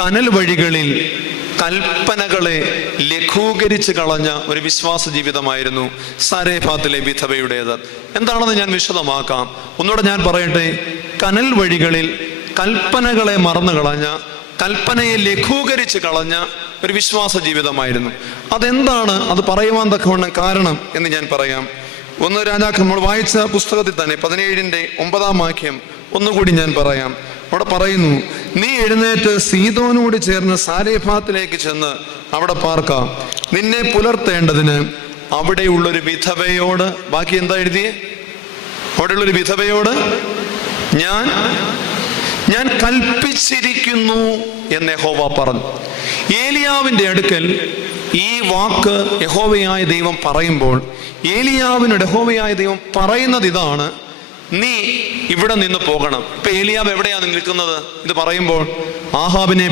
കനൽ വഴികളിൽ കൽപ്പനകളെ ലഘൂകരിച്ച് കളഞ്ഞ ഒരു വിശ്വാസ ജീവിതമായിരുന്നു സരേഫാത്തിലെ വിധവയുടേത്. എന്താണെന്ന് ഞാൻ വിശദമാക്കാം. ഒന്നുകൂടെ ഞാൻ പറയട്ടെ. കനൽ വഴികളിൽ കൽപ്പനകളെ മറന്നു കളഞ്ഞ കൽപ്പനയെ ലഘൂകരിച്ച് കളഞ്ഞ ഒരു വിശ്വാസ ജീവിതമായിരുന്നു. അതെന്താണ്? അത് പറയുവാൻ തക്കവണ്ണം കാരണം എന്ന് ഞാൻ പറയാം. ഒന്ന് രാജാക്കൾ നമ്മൾ വായിച്ച പുസ്തകത്തിൽ തന്നെ പതിനേഴിന്റെ ഒമ്പതാം വാക്യം ഒന്നുകൂടി ഞാൻ പറയാം. അവിടെ പറയുന്നു നീ എഴുന്നേറ്റ് സീതോനോട് ചേർന്ന് സാരേഭാത്തിലേക്ക് ചെന്ന് അവിടെ പാർക്കാം. നിന്നെ പുലർത്തേണ്ടതിന് അവിടെയുള്ളൊരു വിധവയോട് ബാക്കി എന്താ എഴുതിയേ? അവിടെയുള്ളൊരു വിധവയോട് ഞാൻ ഞാൻ കൽപ്പിച്ചിരിക്കുന്നു എന്ന് യഹോവ പറഞ്ഞു. ഏലിയാവിന്റെ അടുക്കൽ ഈ വാക്ക് യഹോവയായ ദൈവം പറയുമ്പോൾ ഏലിയാവിനോട് യഹോവയായ ദൈവം പറയുന്നത് ഇതാണ് നീ ഇവിടെ നിന്ന് പോകണം. ഇപ്പൊ ഏലിയാബ് എവിടെയാണ് നിൽക്കുന്നത്? ഇത് പറയുമ്പോൾ ആഹാബിനെ